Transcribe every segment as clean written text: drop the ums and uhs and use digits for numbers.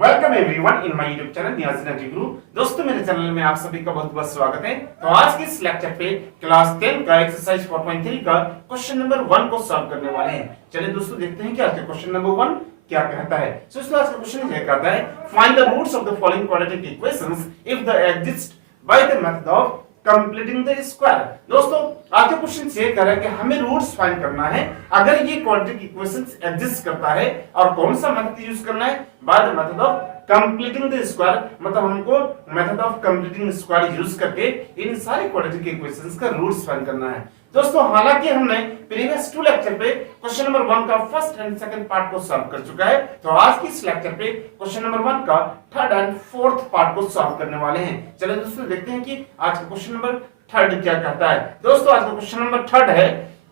Welcome everyone in my YouTube channel Niyaz Guru. दोस्तों मेरे channel में आप सभी का बहुत बहुत स्वागत है। तो आज के इस लेक्चर पे क्लास 10 का एक्सरसाइज 4.3 का क्वेश्चन नंबर 1 को सॉल्व करने वाले हैं। चलिए दोस्तों देखते हैं कि आज का क्वेश्चन नंबर 1 क्या कहता है। दोस्तों आज का क्वेश्चन ये कहता है find the roots of the following quadratic equations if they exist by the method of completing the square. दोस्तों आज का क्वेश्चन ये कह रहा है कि हमें रूट्स फाइंड करना है अगर ये क्वाड्रेटिक इक्वेशंस एग्जिस्ट करता है, और कौन सा मेथड यूज करना है, bye the method of completing the square. मतलब हमको method of completing square use करके इन सारे क्वाड्रेटिक इक्वेशंस का रूट्स फाइंड करना है। दोस्तों हालांकि हमने प्रीवियस 2 लेक्चर पे क्वेश्चन नंबर 1 का फर्स्ट एंड सेकंड पार्ट को सॉल्व कर चुका है, तो आज की इस लेक्चर पे क्वेश्चन नंबर 1 का थर्ड एंड फोर्थ पार्ट को सॉल्व करने वाले हैं। चलिए दोस्तों देखते हैं कि आज का क्वेश्चन नंबर थर्ड क्या कहता है। दोस्तों आज का क्वेश्चन नंबर थर्ड है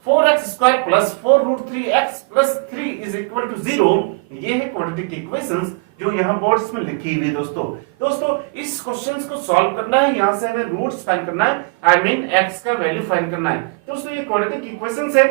4x² plus 4√3x plus 3 is equal to 0। ये है क्वाड्रेटिक इक्वेशंस जो यहाँ बोर्ड्स में लिखी हुई। दोस्तों इस क्वेश्चंस को सॉल्व करना है, यहाँ से हमें रूट्स फाइंड करना है, आई मीन x का वैल्यू फाइंड करना है। दोस्तों ये क्वाड्रेटिक इक्वेशंस है,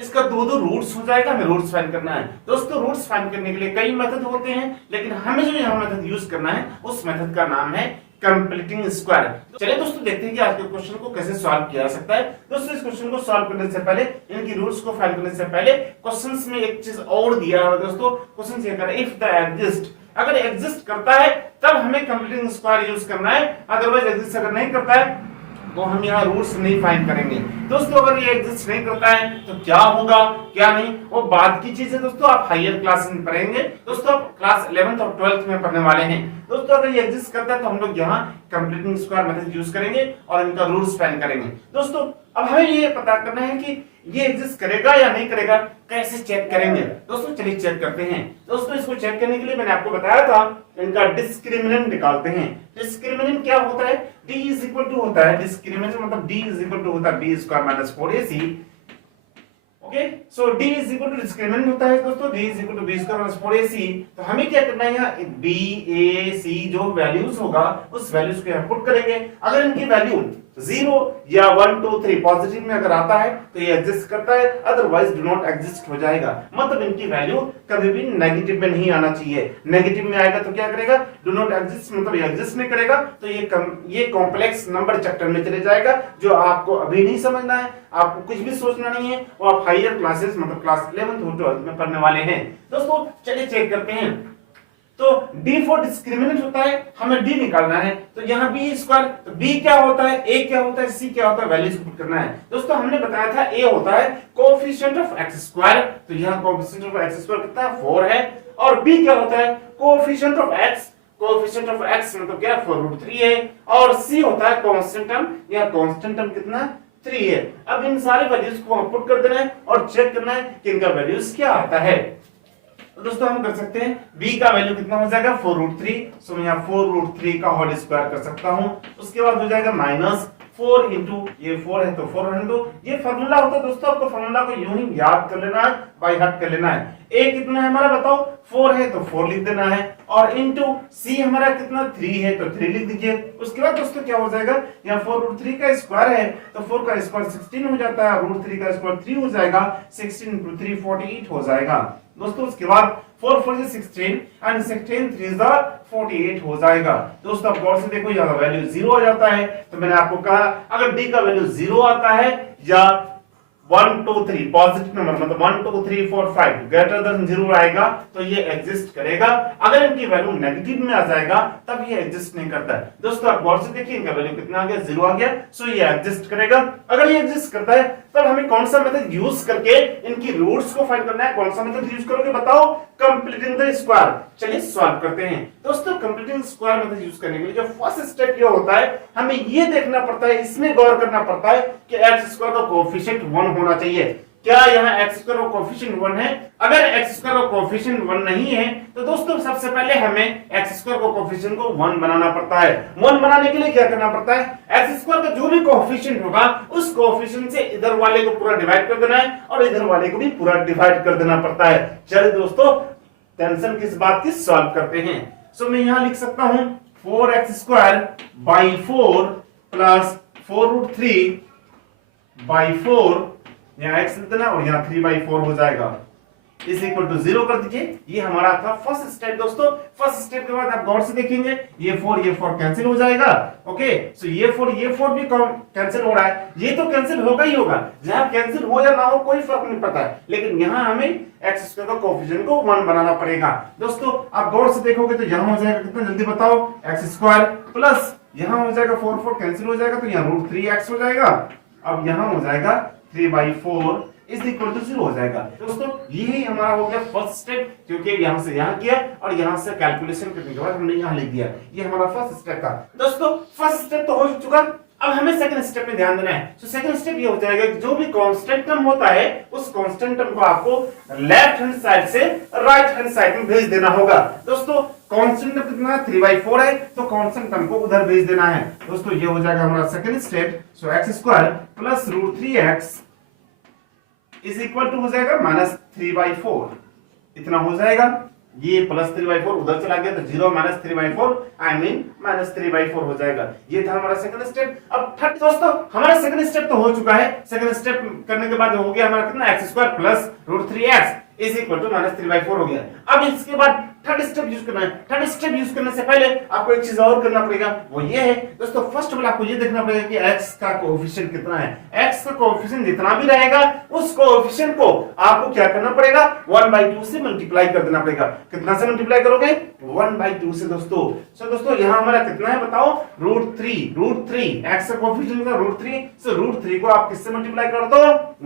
इसका दो रूट्स हो जाएगा, हमें रूट्स फाइंड करना है। दोस्तों रूट्स फाइंड करने के लिए कई मेथड होते हैं, लेकिन हमें जो यहाँ मेथड यूज करना है उस मेथड का नाम है कंप्लीटिंग स्क्वायर। चलिए दोस्तों देखते हैं कि आज के क्वेश्चन को कैसे सॉल्व किया जा सकता है। दोस्तों इस क्वेश्चन को सॉल्व करने से पहले, इनकी रूट्स को फाइंड करने से पहले क्वेश्चंस में एक चीज और दिया है। दोस्तों क्वेश्चन ये कह रहा है इफ द एग्जिस्ट, अगर एग्जिस्ट करता है तब हमें कंप्लीटिंग स्क्वायर यूज करना है, अदरवाइज एग्जिस्ट अगर नहीं करता है तो हम यहाँ रूट्स नहीं फाइंड करेंगे। दोस्तों अगर ये एग्जिस्ट नहीं करता है तो क्या होगा क्या नहीं, वो बाद की चीज है। दोस्तों आप हायर क्लास में पढ़ेंगे, दोस्तों आप क्लास 11th और 12th में पढ़ने वाले हैं। दोस्तों अगर ये एग्जिस्ट करता है तो हम लोग यहाँ कंप्लीटिंग स्क्वायर मेथड यूज करेंगे और इनका रूट्स फाइंड करेंगे। दोस्तों अब हमें ये पता करना है कि ये एग्जिस्ट करेगा या नहीं करेगा, कैसे चेक करेंगे। दोस्तों चलिए चेक करते हैं। दोस्तों इसको चेक करने के लिए मैंने आपको बताया था इनका डिस्क्रिमिनेंट निकालते हैं। डिस्क्रिमिनेंट क्या होता है, d इज इक्वल टू होता है, डिस्क्रिमिनेंट मतलब d इज इक्वल टू होता है b square minus 4ac। Okay, so d is equal to discriminant होता है दोस्तों, d is equal to b square minus 4ac। तो हमें क्या करना है, यहाँ b a c जो वैल्यूज होगा उस वैल्यूज को यहाँ पुट करेंगे। अगर इनकी वैल्यू 0 या 1 2 3 पॉजिटिव में अगर आता है तो ये एग्जिस्ट करता है, अदरवाइज डू नॉट एग्जिस्ट हो जाएगा। मतलब इनकी वैल्यू कभी भी नेगेटिव में नहीं आना चाहिए। नेगेटिव में आएगा तो क्या करेगा, डू नॉट एग्जिस्ट, मतलब ये एग्जिस्ट नहीं करेगा, तो ये कॉम्प्लेक्स नंबर चैप्टर में चले जाएगा, जो आपको अभी नहीं समझना है, आपको कुछ भी सोचना नहीं है, वो आप हायर क्लासेस मतलब क्लास 11th और 12th में पढ़ने वाले हैं। दोस्तों चलिए चेक करते हैं। तो d फॉर डिस्क्रिमिनेंट होता है, हमें d निकालना है, तो यहाँ b स्क्वायर, तो b क्या होता है, a क्या होता है, c क्या होता है, वैल्यूज पुट करना है। दोस्तों हमने बताया था a होता है कोएफिशिएंट ऑफ x स्क्वायर, तो यहाँ कोएफिशिएंट ऑफ x स्क्वायर कितना है 4 है, और b क्या होता है coefficient of x, coefficient of x मतलब क्या 4√3 है, और c होता है कांस्टेंट टर्म, या कांस्टेंट टर्म कितना 3 है। अब इन सारे वैल्यूज को वहां पुट कर देना है और चेक करना है कि इनका वैल्यूज क्या आता है। तो दोस्तों हम कर सकते हैं b का वैल्यू कितना हो जाएगा 4√3, सो मैं यहाँ 4√3 का होल स्क्वायर कर सकता हूँ। उसके बाद हो जाएगा माइनस 4 इंटू ये 4 है तो 4 रहने दो। ये फार्मूला होता है दोस्तों, आपको फार्मूला को यूं ही याद कर लेना है, बाय हार्ट कर लेना है। a कितना है हमारा बताओ, 4 है तो 4 लिख देना है, और इंटू c हमारा कितना 3 है तो 3 लिख दीजिए। उसके बाद दोस्तों क्या हो जाएगा, यहाँ 4√3 का स्क्वायर है तो 4 का स्क्वायर 16 हो जाता है, √3 का स्क्वायर 3 हो जाएगा, 16 इंटू 3 48 हो जाएगा। दोस्तों उसके बाद 4 4 is 16 and 16 3 is 48 हो जाएगा। दोस्तों आप गौर से देखो यहाँ वैल्यू 0 आ जाता है, तो मैंने आपको कहा अगर d का वैल्यू 0 आता है या 1 2 3 पॉजिटिव नंबर मतलब 1 2 3 4 5 ग्रेटर देन 0 आएगा तो ये एग्जिस्ट करेगा। अगर इनकी वैल्यू नेगेटिव में आ जाएगा तब ये एग्जिस्ट नहीं करता है। दोस्तों आप गौर से देखिए इनका वैल्यू कितना आ गया 0 आ गया, सो ये एग्जिस्ट करेगा। अगर ये एग्जिस्ट करता है तब हमें कौन सा मेथड यूज करके इनकी रूट्स को फाइंड करना है, कौन सा मेथड यूज करोगे बताओ, कंप्लीटिंग द स्क्वायर। चलिए सॉल्व करते हैं। दोस्तों कंप्लीटिंग स्क्वायर मेथड यूज करने के लिए जो फर्स्ट स्टेप ये होता है, हमें ये देखना पड़ता है, इसमें गौर करना पड़ता है कि x स्क्वायर का कोएफिशिएंट 1 होना चाहिए। क्या यहाँ x स्क्वायर का कोएफिशिएंट 1 है? अगर x स्क्वायर का कोएफिशिएंट 1 नहीं है तो दोस्तों सबसे पहले हमें x स्क्वायर का कोएफिशिएंट को 1 बनाना पड़ता है। 1 बनाने के लिए क्या करना पड़ता है, x स्क्वायर का जो भी कोएफिशिएंट होगा उस कोएफिशिएंट से इधर वाले को पूरा डिवाइड कर देना है और इधर वाले को भी पूरा डिवाइड कर देना पड़ता है। चलिए दोस्तों टेंशन किस बात की, सॉल्व करते हैं। सो मैं यहाँ लिख सकता हूं 4x square by 4 plus 4√3 by 4, यहाँ x लिख देना और यहाँ 3/4 हो जाएगा। इज इक्वल टू 0 कर दीजिए। ये हमारा था फर्स्ट स्टेप दोस्तों। फर्स्ट स्टेप के बाद आप गौर से देखेंगे ये 4 कैंसिल हो जाएगा। ओके, सो ये 4 भी कैंसिल हो रहा है, ये तो कैंसिल होगा ही होगा, जहां कैंसिल हो या ना हो कोई फर्क नहीं पड़ता है, लेकिन यहाँ हमें एक्स स्क्वायर का कोएफिशिएंट को 1 बनाना पड़ेगा। दोस्तों आप गौर से देखोगे तो यहाँ हो जाएगा कितना, जल्दी बताओ, एक्स स्क्वायर प्लस यहाँ हो जाएगा 4 कैंसिल हो जाएगा तो यहाँ √3x हो जाएगा। अब यहाँ हो जाएगा 3/4 इज इक्वल टू 0 हो जाएगा। दोस्तों यही हमारा हो गया फर्स्ट स्टेप, क्योंकि यहाँ से यहाँ किया और यहाँ से कैलकुलेशन करने के बाद हमने यहाँ लिख दिया। ये हमारा फर्स्ट स्टेप था। दोस्तों फर्स्ट स्टेप तो हो चुका, अब हमें सेकंड स्टेप में ध्यान देना है। तो सेकंड स्टेप ये हो जाएगा कि जो भी कांस्टेंट टर्म होता है उस कांस्टेंट टर्म को आपको लेफ्ट हैंड साइड से राइट हैंड साइड में भेज देना होगा। दोस्तों कांस्टेंट टर्म कितना 3/4 है, तो कांस्टेंट टर्म को उधर भेज देना है। दोस्तों ये हो जाएगा हमारा second step. So x square plus √3x is equal to हो जाएगा -3/4, इतना हो जाएगा। ये +3/4 उधर चला गया तो 0 -3/4 आई मीन -3/4 हो जाएगा। ये था हमारा सेकंड स्टेप। अब थर्ड दोस्तों हमारा सेकंड स्टेप तो हो चुका है। सेकंड स्टेप करने के बाद हो गया हमारा कितना, x square plus √3x is equal to -3/4 हो गया। अब इसके बाद थर्ड स्टेप यूज करना है। थर्ड स्टेप यूज करने से पहले आपको एक चीज और करना पड़ेगा, वो ये है दोस्तों, फर्स्ट ऑफ ऑल आपको ये देखना पड़ेगा कि x का कोएफिशिएंट कितना है। x का कोएफिशिएंट जितना भी रहेगा उस कोएफिशिएंट को आपको क्या करना पड़ेगा, 1/2 से मल्टीप्लाई कर देना पड़ेगा। कितना से मल्टीप्लाई करोगे, 1/2 से दोस्तों। सो दोस्तों यहाँ हमारा कितना है बताओ, √3 x का कोएफिशिएंट था √3, सो √3 को आप किससे मल्टीप्लाई कर दो,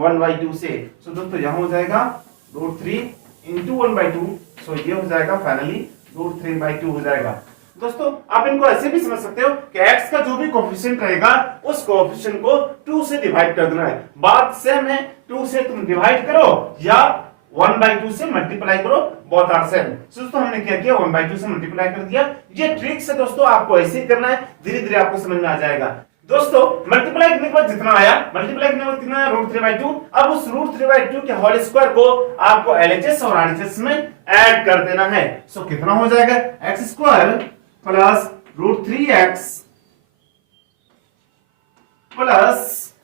1/2 से। सो दोस्तों यहाँ हो जाएगा √3 into 1/2, सो ये हो जाएगा फाइनली √3/2 हो जाएगा। दोस्तों आप इनको ऐसे भी समझ सकते हो कि x का जो भी कोएफिशिएंट रहेगा उस कोएफिशिएंट को 2 से डिवाइड कर देना है। बात सेम है, 2 से तुम डिवाइड करो या 1/2 से मल्टीप्लाई करो, बोथ आर सेम। दोस्तों हमने क्या किया, 1/2 से मल्टीप्लाई कर दिया। ये ट्रिक से दोस्तों आपको ऐसे ही करना है, धीरे धीरे आपको समझ में आ जाएगा। दोस्तों मल्टीप्लाई करने के बाद जितना आया, मल्टीप्लाई करने के बाद कितना है, √3/2। अब उस √3/2 के होल स्क्वायर को आपको LHS और RHS में ऐड कर देना है। सो कितना हो जाएगा, x square plus √3x plus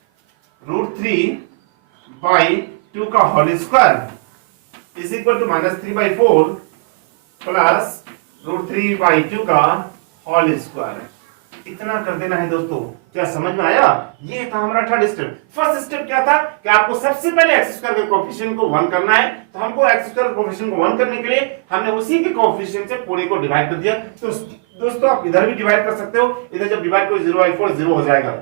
√3/2 का whole square is equal to -3/4 plus √3/2 का होल स्क्वायर। इतना कर देना है दोस्तों। क्या समझ में आया? ये था हमारा थर्ड स्टेप। फर्स्ट स्टेप क्या था कि आपको सबसे पहले एक्स स्क्वायर के कोएफिशिएंट को 1 करना है। तो हमको एक्स स्क्वायर के कोएफिशिएंट को 1 करने के लिए हमने उसी के कोएफिशिएंट से पूरे को डिवाइड कर दिया। तो दोस्तों आप इधर भी डिवाइड कर सकते हो, इधर जब डिवाइड करो 0/4 0 हो जाएगा।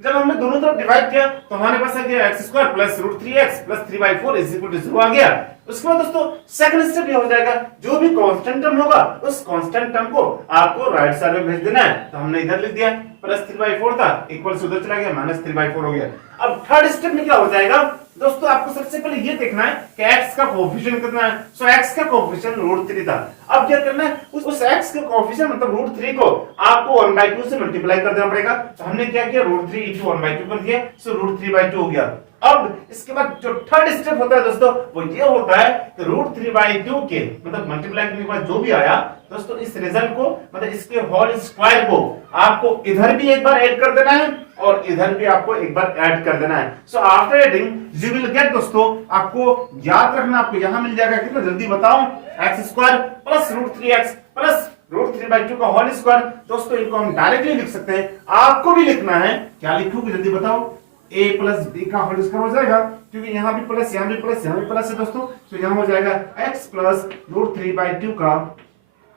जब हमने दोनों तरफ डिवाइड किया तो हमारे पास आ गया x square plus √3x plus 3/4 is equal to 0 आ गया। उसके बाद दोस्तों सेकंड स्टेप ये हो जाएगा, जो भी कांस्टेंट टर्म होगा उस कांस्टेंट टर्म को आपको राइट साइड में भेज देना है। तो हमने इधर लिख दिया प्लस 3/4 था, इक्वल से उधर चला गया -3/4 हो गया। अब थर्ड स्टेप में क्या हो जाएगा दोस्तों, आपको सबसे पहले ये देखना है कि x का कोएफिशिएंट कितना है। सो x का कोएफिशिएंट √3 था। अब क्या करना है, उस x का कोएफिशिएंट मतलब √3 को आपको 1/2 से मल्टीप्लाई कर देना पड़ेगा। तो हमने क्या किया, √3 into 1/2 कर दिया, सो √3/2 हो गया। अब इसके बाद जो थर्ड स्टेप होता है दोस्तों वो ये होता है कि √3/2 के मतलब मल्टीप्लाई करने के बाद जो भी आया दोस्तों, इस रिजल्ट को मतलब इसके होल स्क्वायर को आपको इधर भी एक बार ऐड कर देना है और इधर भी आपको एक बार ऐड कर देना है। So after adding you will get दोस्तों, आपको याद रखना, आपको यहां मिल जाएगा कितना, जल्दी बताओ, x square plus √3x plus √3/2 का होल स्क्वायर। दोस्तों इनको हम डायरेक्टली लिख सकते हैं, आपको भी लिखना है। क्या लिखोगे जल्दी बताओ, a प्लस b का होल स्क्वायर हो जाएगा, क्योंकि यहाँ भी प्लस यहाँ भी प्लस यहाँ भी प्लस है दोस्तों। तो यहाँ हो जाएगा x प्लस √3/2 का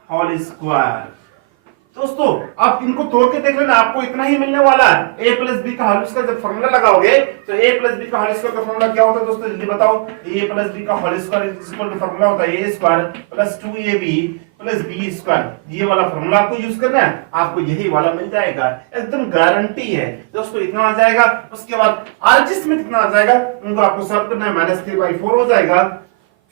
होल स्क्वायर। दोस्तों अब इनको तोड़ के देख लेना, आपको इतना ही मिलने वाला है। a प्लस बी का होल स्क्वायर जब फॉर्मूला लगाओगे तो a प्लस बी का होल स्क्वायर का फॉर्मूला क्या होता है दोस्तों, जल्दी बताओ। a प्लस बी का whole square is equal to formula होता है a square plus 2ab plus b square. ये वाला फॉर्मूला आपको यूज करना है, आपको यही वाला मिल जाएगा, एकदम गारंटी है दोस्तों। इतना आ जाएगा। उसके बाद RHS में कितना आ जाएगा, उनको आपको सॉल्व करना है, -3/4 हो जाएगा।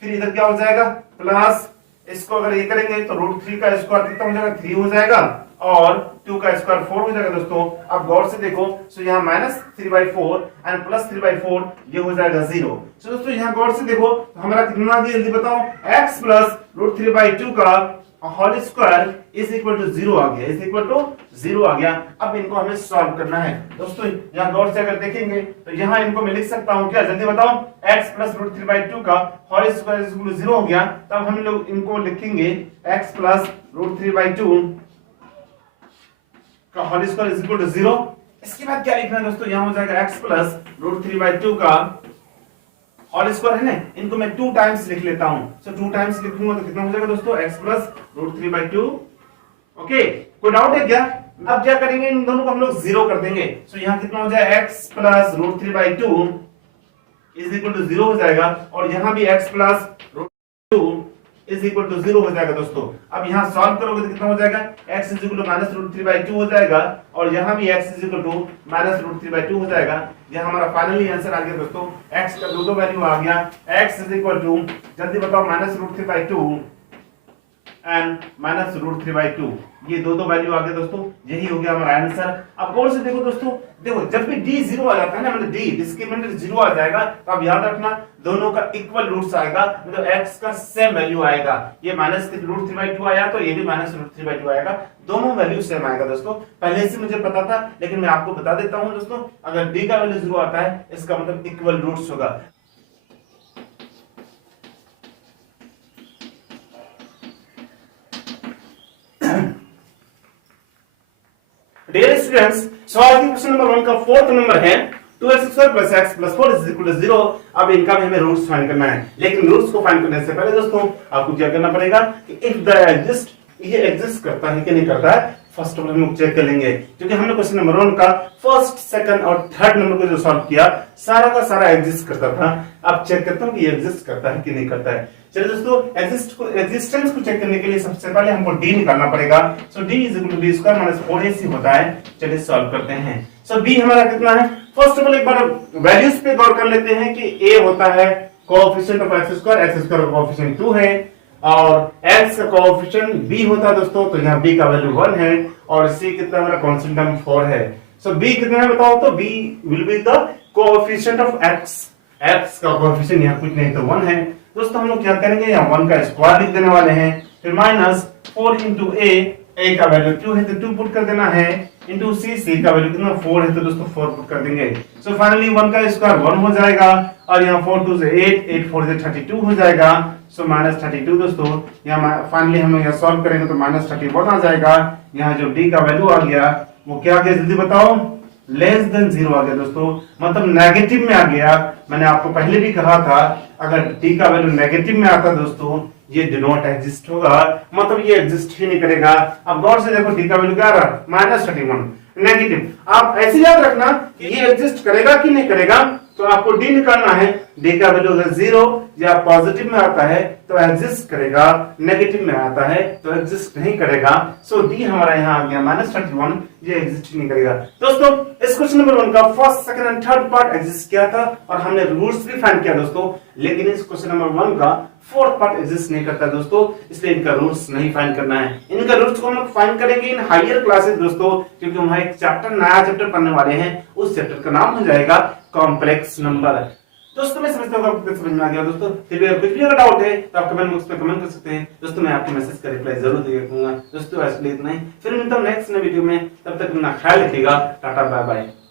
फिर इधर क्या हो जाएगा, प्लस इसको अगर ये करेंगे तो √3 का स्क्वायर कितना हो जाएगा, 3 हो जाएगा और 2 का स्क्वायर 4 हो जाएगा दोस्तों। अब गौर से देखो, सो यहाँ -3/4 एंड प्लस 3/4 ये हो जाएगा 0। सो दोस्तों यहाँ गौर से देखो तो हमारा कितना दिया जल्दी बताओ, x प्लस √3/2 का whole square is equal to 0 आ गया, इज इक्वल टू 0 आ गया। अब इनको हमें सॉल्व करना है दोस्तों। यहाँ गौर से अगर देखेंगे तो यहाँ इनको मैं लिख सकता हूँ क्या, जल्दी बताओ, x प्लस रूट 3/2 का whole square is equal to 0 हो गया। तब हम लोग इनको लिखेंगे x प्लस रूट 3/2 का whole square is equal to 0। इसके बाद क्या लिखना है दोस्तों, यहाँ हो जाएगा x प्लस रूट 3/2 का होल स्क्वायर है ना, इनको मैं 2 टाइम्स लिख लेता हूं। सो 2 टाइम्स लिखूंगा तो कितना हो जाएगा दोस्तों, x प्लस रूट 3/2। ओके, कोई डाउट है क्या? अब क्या करेंगे, इन दोनों को हम लोग 0 कर देंगे। सो यहाँ कितना हो जाएगा, x plus root 3/2 is equal to 0 हो जाएगा, और यहाँ भी x plus root 2 is equal to 0 हो जाएगा दोस्तों। अब यहाँ सॉल्व करोगे तो कितना हो जाएगा, x is equal to minus root 3/2 हो जाएगा, और यहाँ भी x is equal to minus root 3/2 हो जाएगा। यह हमारा फाइनली आंसर आ गया दोस्तों, x का दो वैल्यू आ गया। x इज इक्वल टू, जल्दी बताओ, minus root 3/2 and minus root 3/2, ये दो वैल्यू आ गए दोस्तों। यही हो गया हमारा आंसर। अब गौर से देखो दोस्तों, देखो जब भी d 0 आ जाता है ना, मतलब d डिस्क्रिमिनेंट 0 आ जाएगा, तो अब याद रखना दोनों का इक्वल रूट्स आएगा, मतलब x का सेम वैल्यू आएगा। ये माइनस रूट 3/2 आया तो ये भी माइनस रूट 3/2 आएगा, दोनों वैल्यू सेम आएगा दोस्तों। पहले से मुझे पता था, लेकिन मैं आपको बता देता हूं दोस्तों, अगर d का वैल्यू 0 आता है इसका मतलब इक्वल रूट्स होगा। डियर स्टूडेंट्स, सवाल की क्वेश्चन नंबर 1 का फोर्थ नंबर है 2x² + x + 4 = 0। अब इनका हमें रूट्स फाइंड करना है, लेकिन रूट्स को फाइंड करने से पहले दोस्तों आपको क्या करना पड़ेगा कि इफ द एग्जिस्ट, ये एग्जिस्ट करता है कि नहीं करता है, फर्स्ट ऑफ ऑल हम चेक कर लेंगे। क्योंकि हमने क्वेश्चन नंबर 1 का फर्स्ट, सेकंड और थर्ड नंबर को जो सॉल्व किया, सारा का सारा एग्जिस्ट करता था। अब चेक करता हूं कि ये एग्जिस्ट करता है कि नहीं करता है। चलिए दोस्तों, एग्जिस्टेंस को चेक करने के लिए सबसे पहले हमको d निकालना पड़ेगा। सो d = d² - 4ac होता है। चलिए सॉल्व करते हैं। सो b हमारा कितना है, फर्स्ट ऑफ ऑल एक बार वैल्यूज पे गौर कर लेते हैं कि a होता है कोएफिशिएंट ऑफ x², x² का कोएफिशिएंट 2 है, और x का कोएफिशिएंट b होता है दोस्तों, तो यहाँ b का वैल्यू 1 है, और c कितना हमारा कांस्टेंट टर्म 4 है। सो b कितना है बताओ, तो b will be the coefficient of x, x का कोएफिशिएंट यहाँ कुछ नहीं तो 1 है दोस्तों। हम लोग क्या करेंगे, यहाँ 1 का स्क्वायर लिख देने वाले हैं, फिर माइनस 4 इंटू a का वैल्यू 2 है तो 2 पुट कर देना है, इंटू c का वैल्यू कितना 4 है तो दोस्तों 4 पुट कर देंगे। सो फाइनली 1 का स्क्वायर 1 हो जाएगा, और यहाँ 4 2 से 8, 8 4 से 32 हो जाएगा। सो माइनस 32 दोस्तों, यहाँ फाइनली हम यहाँ सॉल्व करेंगे तो माइनस 31 आ जाएगा। यहाँ जो d का वैल्यू आ गया वो क्या आ गया, जल्दी बताओ, लेस देन 0 आ गया दोस्तों, मतलब नेगेटिव में आ गया। मैंने आपको पहले भी कहा था, अगर t का वैल्यू नेगेटिव में आता दोस्तों, ये डू नॉट एग्जिस्ट होगा, मतलब ये एग्जिस्ट ही नहीं करेगा। अब गौर से देखो, t का वैल्यू क्या आ रहा है, -31, नेगेटिव। आप ऐसे याद रखना कि ये एग्जिस्ट करेगा कि नहीं करेगा, तो आपको d निकालना है। d का वैल्यू अगर 0 या पॉजिटिव में आता है तो एग्जिस्ट करेगा, नेगेटिव में आता है तो एग्जिस्ट नहीं करेगा। सो d हमारा यहाँ आ गया -31, ये एग्जिस्ट नहीं करेगा दोस्तों। इस क्वेश्चन नंबर 1 का first, second and third part exist किया था, और हमने रूट्स भी फाइंड किया दोस्तों, लेकिन इस क्वेश्चन नंबर 1 का फोर्थ पार्ट एग्जिस्ट नहीं करता दोस्तों, इसलिए इनका रूट्स नहीं फाइंड करना है। इनका रूट्स को हम लोग फाइंड करेंगे इन हायर क्लासेस दोस्तों, क्योंकि वहां एक चैप्टर, नया चैप्टर पढ़ने वाले हैं, उस चैप्टर का नाम हो जाएगा कॉम्प्लेक्स नंबर। दोस्तों मैं समझता हूँ आपको समझ में आ गया दोस्तों। फिर भी अगर कुछ भी अगर डाउट है तो आप कमेंट बॉक्स में कमेंट कर सकते हैं दोस्तों, मैं आपके मैसेज का रिप्लाई जरूर देगा दोस्तों। आज के लिए इतना ही, फिर मिलता हूँ नेक्स्ट वीडियो में, तब तक अपना ख्याल रखिएगा। Tata bye bye.